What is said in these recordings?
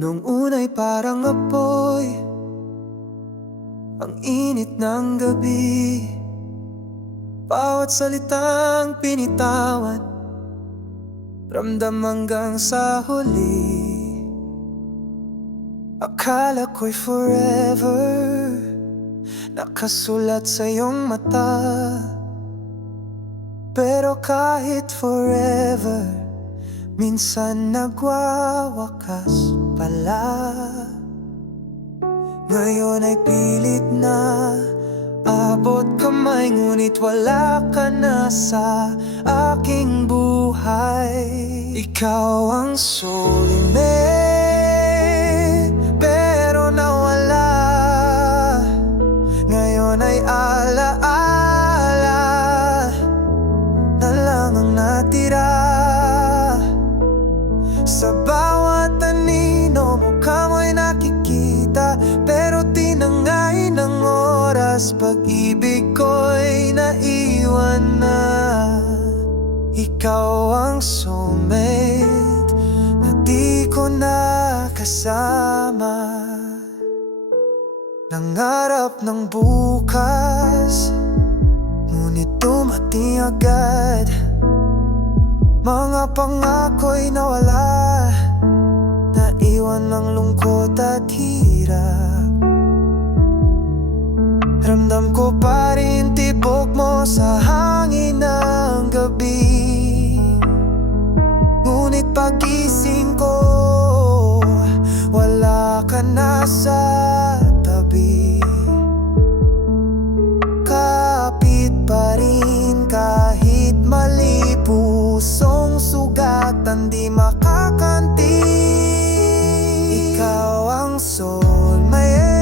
Nung una'y parang apoy, ang init ng gabi. Bawat salitang pinitawan, ramdam hanggang sa huli. Akala ko'y forever, nakasulat sa iyong mata. Pero kahit forever, minsan nagwawakas pala. Ngayon ay pilit na abot kamay, ngunit wala ka na sa aking buhay. Ikaw ang soulmate, pero nawala. Ngayon ay alaala na lang ang natira. Sa bawat anino, mukha mo'y nakikita, pero tinangay ng oras, pag-ibig ko'y naiwan na. Ikaw ang soulmate na di ko nakasama. Nangarap ng bukas, ngunit dumating agad. Mga pangako'y nawala, naiwan ng lungkot at hirap. Ramdam ko pa rin tibok mo sa hangin ng gabi. Ngunit pagising ko, wala ka na sa tabi. Kapit pa rin kahit mali, pusong sugatan di makakanti. Ikaw ang soulmate,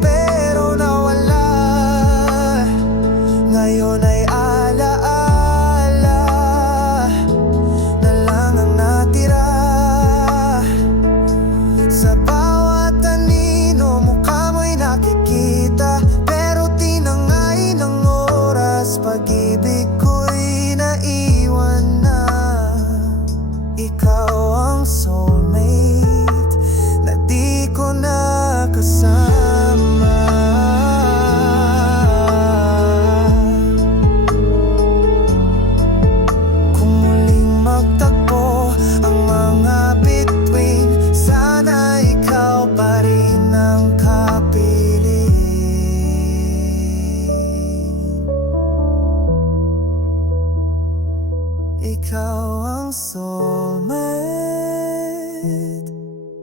pero nawala. Ngayon ay alaala na lang ang natira. Sa bawat anino, mukha mo'y nakikita, pero tinangay ng oras, pag-ibig ko'y naiwan na. Ikaw ang soulmate na di ko nakasama. Kung muling magtagpo ang mga bituin, sana ikaw pa rin ang kapiling. Ikaw ang soulmate,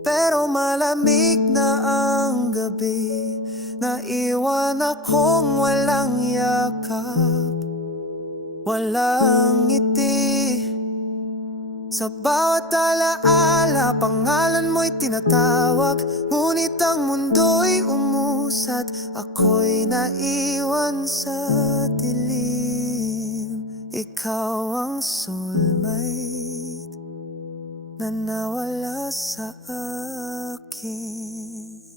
pero malamig na ang gabi. Naiwan akong walang yakap, walang ngiti. Sa bawat alaala, pangalan mo'y tinatawag, ngunit ang mundo'y umusad, ako'y naiwan sa dilim. Ikaw ang soulmate na nawala sa akin.